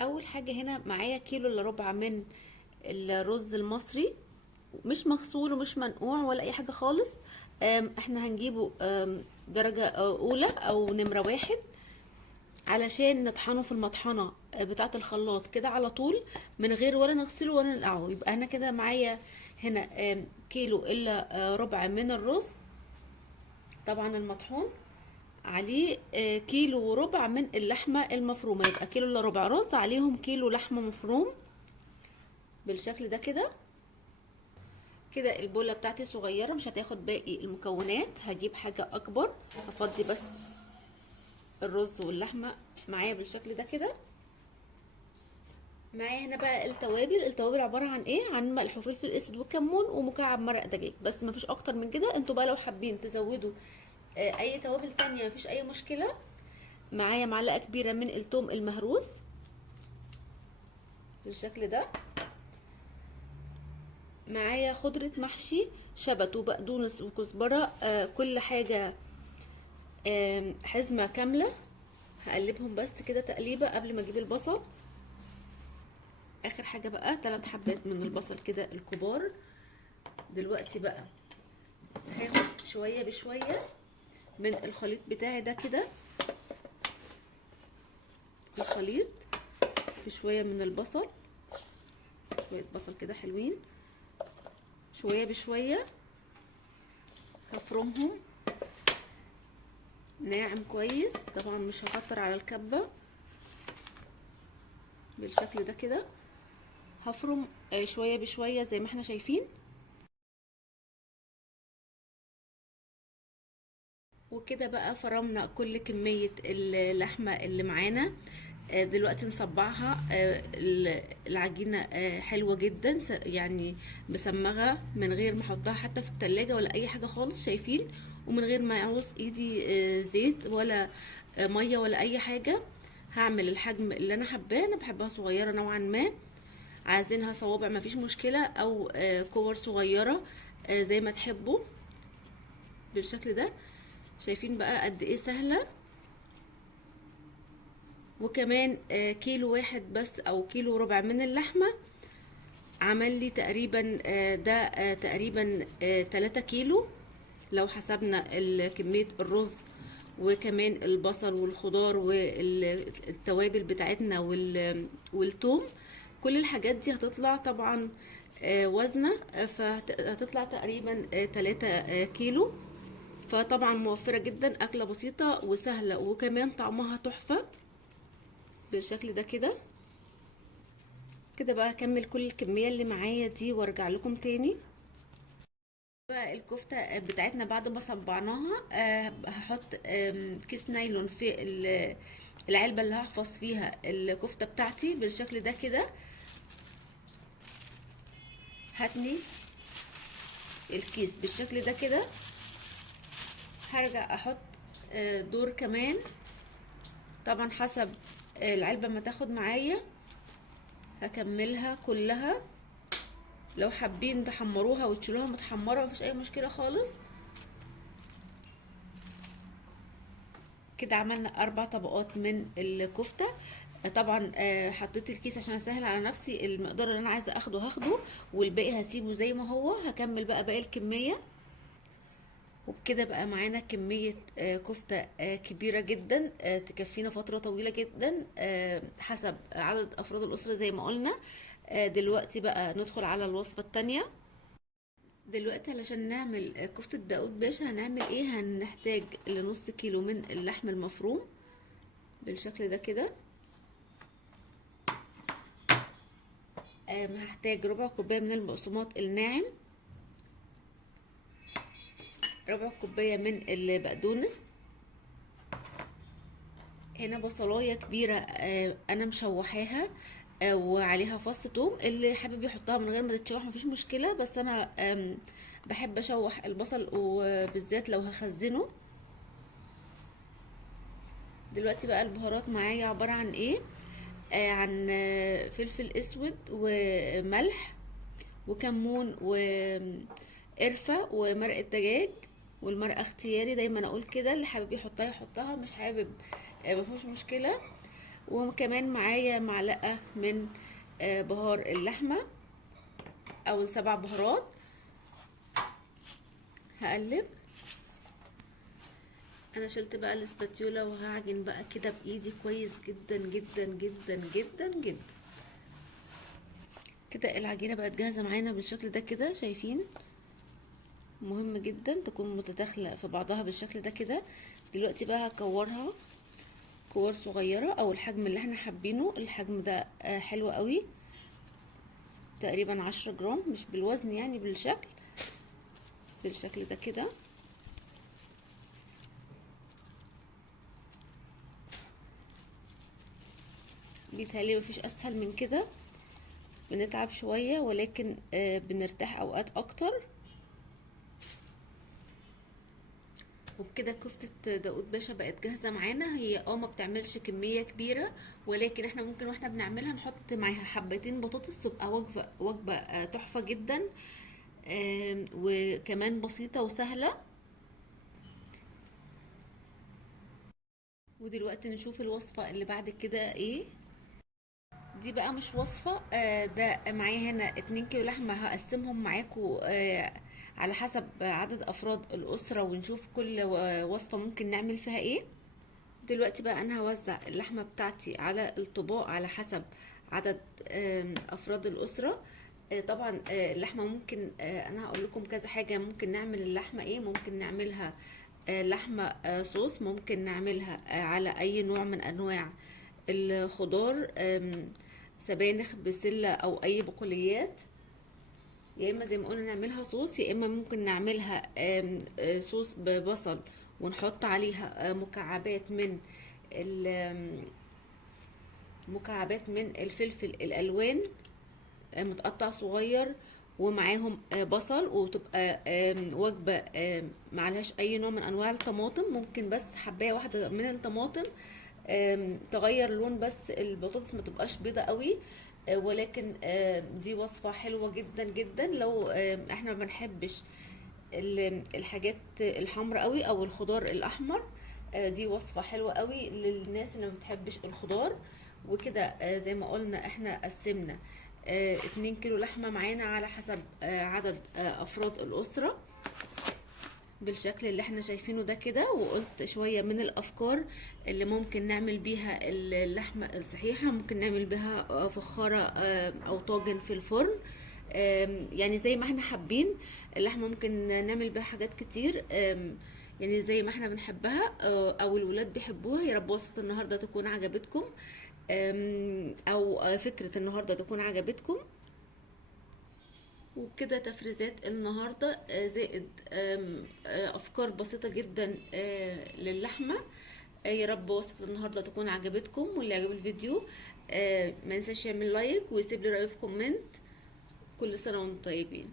اول حاجه هنا معايا كيلو الا ربع من الرز المصري، مش مغسول ومش منقوع ولا اي حاجه خالص. احنا هنجيبه درجه اولى او نمره واحد، علشان نطحنه في المطحنه بتاعه الخلاط كده على طول، من غير ولا نغسله ولا ننقعه. يبقى انا كده معايا هنا كيلو الا ربع من الرز، طبعا المطحون، عليه كيلو وربع من اللحمه المفرومه. يبقى كيلو الا ربع رز عليهم كيلو لحمه مفروم بالشكل ده كده. كده البوله بتاعتي صغيره مش هتاخد باقي المكونات، هجيب حاجه اكبر هفضي بس الرز واللحمه معايا بالشكل ده كده. معايا هنا بقى التوابل عباره عن ايه؟ عن ملح وفلفل اسود وكمون ومكعب مرق دجاج، بس مفيش اكتر من كده. انتوا بقى لو حابين تزودوا اي توابل تانية مفيش اي مشكله. معايا معلقه كبيره من الثوم المهروس بالشكل ده. معايا خضره محشي شبت وبقدونس وكزبره، كل حاجه حزمه كامله. هقلبهم بس كده تقليبه قبل ما اجيب البصل. اخر حاجه بقى 3 حبات من البصل كده الكبار. دلوقتي بقى هاخد شويه بشويه من الخليط بتاعي ده كده. الخليط في شويه من البصل، شويه بصل كده حلوين، شويه بشويه هفرمهم ناعم كويس. طبعا مش هكتر على الكبه بالشكل ده كده. هفرم شويه بشويه زي ما احنا شايفين. وكده بقى فرمنا كل كميه اللحمه اللي معانا. دلوقتي نصبعها. العجينة حلوة جدا، يعني مسمغة من غير ما احطها حتى في التلاجة ولا اي حاجة خالص، شايفين؟ ومن غير ما يعوز ايدي زيت ولا مية ولا اي حاجة. هعمل الحجم اللي انا حباه، انا بحبها صغيرة نوعا ما. عايزينها صوابع مفيش مشكلة، او كور صغيرة زي ما تحبوا بالشكل ده. شايفين بقى قد ايه سهلة؟ وكمان كيلو واحد بس او كيلو وربع من اللحمة عمل لي تقريبا ده تقريبا 3 كيلو، لو حسبنا كمية الرز وكمان البصل والخضار والتوابل بتاعتنا والثوم. كل الحاجات دي هتطلع طبعا وزنة، فهتطلع تقريبا 3 كيلو. فطبعا موفرة جدا، أكلة بسيطة وسهلة وكمان طعمها تحفة بالشكل ده كده. كده بقى هكمل كل الكمية اللي معايا دي وارجع لكم تاني. بقى الكفتة بتاعتنا بعد ما صبعناها هحط كيس نايلون في العلبة اللي هحفظ فيها الكفتة بتاعتي بالشكل ده كده. هتني الكيس بالشكل ده كده. هرجع احط دور كمان، طبعا حسب العلبة ما تاخد معايا هكملها كلها. لو حابين تحمروها وتشيلوها متحمره مفيش اي مشكله خالص. كده عملنا 4 طبقات من الكفته. طبعا حطيت الكيس عشان اسهل على نفسي، المقدار اللي انا عايزه اخده هاخده والباقي هسيبه زي ما هو. هكمل بقى باقي الكميه. وبكده بقى معانا كميه كفته كبيره جدا تكفينا فتره طويله جدا حسب عدد افراد الاسره زي ما قلنا. دلوقتي بقى ندخل على الوصفه التانية. دلوقتي علشان نعمل كفتة داود باشا هنعمل ايه؟ هنحتاج لنص كيلو من اللحم المفروم بالشكل ده كده. هحتاج ربع كوباية من البقسماط الناعم، ربع كوباية من البقدونس. هنا بصلاية كبيرة انا مشوحاها وعليها فص توم. اللي حابب يحطها من غير ما تتشوح مفيش مشكلة، بس انا بحب اشوح البصل وبالذات لو هخزنه. دلوقتي بقى البهارات معايا عبارة عن ايه؟ عن فلفل اسود وملح وكمون وقرفة ومرقة دجاج. والمرقة اختياري، دايما اقول كده، اللي حابب يحطها يحطها، مش حابب مفيش مشكلة. وكمان معايا معلقة من بهار اللحمة او 7 بهارات. هقلب. انا شلت بقى الاسباتيولا وهعجن بقى كده بايدي كويس جدا جدا جدا جدا جدا. كده العجينه بقت جاهزه معانا بالشكل ده كده، شايفين؟ مهم جدا تكون متداخله في بعضها بالشكل ده كده. دلوقتي بقى هكورها كور صغيره او الحجم اللي احنا حابينه. الحجم ده حلو قوي، تقريبا 10 جرام، مش بالوزن يعني، بالشكل ده كده. بيتهيألي مفيش اسهل من كده. بنتعب شوية ولكن بنرتاح اوقات اكتر. وبكده كفتة داود باشا بقت جاهزة معانا. هي ما بتعملش كمية كبيرة، ولكن احنا ممكن واحنا بنعملها نحط معاها حبتين بطاطس، تبقى وجبة تحفة جدا، وكمان بسيطة وسهلة. ودلوقتي نشوف الوصفة اللي بعد كده ايه. دي بقى مش وصفة، ده معايا هنا 2 كيلو لحمة. هقسمهم معاكم على حسب عدد افراد الاسرة، ونشوف كل وصفة ممكن نعمل فيها ايه. دلوقتي بقى انا هوزع اللحمة بتاعتي على الطباق على حسب عدد افراد الاسرة. طبعا اللحمة ممكن، انا هقول لكم كذا حاجة ممكن نعمل اللحمة ايه. ممكن نعملها لحمة صوص، ممكن نعملها على اي نوع من انواع الخضار، سبانخ، بسلة او اي بقوليات. يا اما زي ما قلنا نعملها صوص، يا اما ممكن نعملها صوص ببصل ونحط عليها مكعبات من الفلفل الالوان متقطع صغير، ومعاهم بصل، وتبقى وجبة معلهاش اي نوع من انواع الطماطم. ممكن بس حباية واحدة من الطماطم تغير لون بس البطاطس، ما تبقاش بيضة قوي. ولكن دي وصفة حلوة جدا جدا لو احنا ما بنحبش الحاجات الحمراء قوي او الخضار الاحمر. دي وصفة حلوة قوي للناس اللي ما بتحبش الخضار. وكده زي ما قلنا احنا قسمنا 2 كيلو لحمة معانا على حسب عدد افراد الاسرة بالشكل اللي احنا شايفينه ده كده. وقلت شوية من الافكار اللي ممكن نعمل بيها اللحمة الصحيحة. ممكن نعمل بيها فخارة او طاجن في الفرن، يعني زي ما احنا حابين. اللحمة ممكن نعمل بيها حاجات كتير، يعني زي ما احنا بنحبها او الولاد بيحبوها. يا رب وصفة النهاردة تكون عجبتكم، او فكرة النهاردة تكون عجبتكم. وبكده تفريزات النهاردة زائد افكار بسيطة جدا للحمة. يا رب وصفة النهاردة تكون عجبتكم، واللي عجب الفيديو ما ينساش يعمل لايك ويسيب لي رأيه في كومنت. كل سنة وانتم طيبين.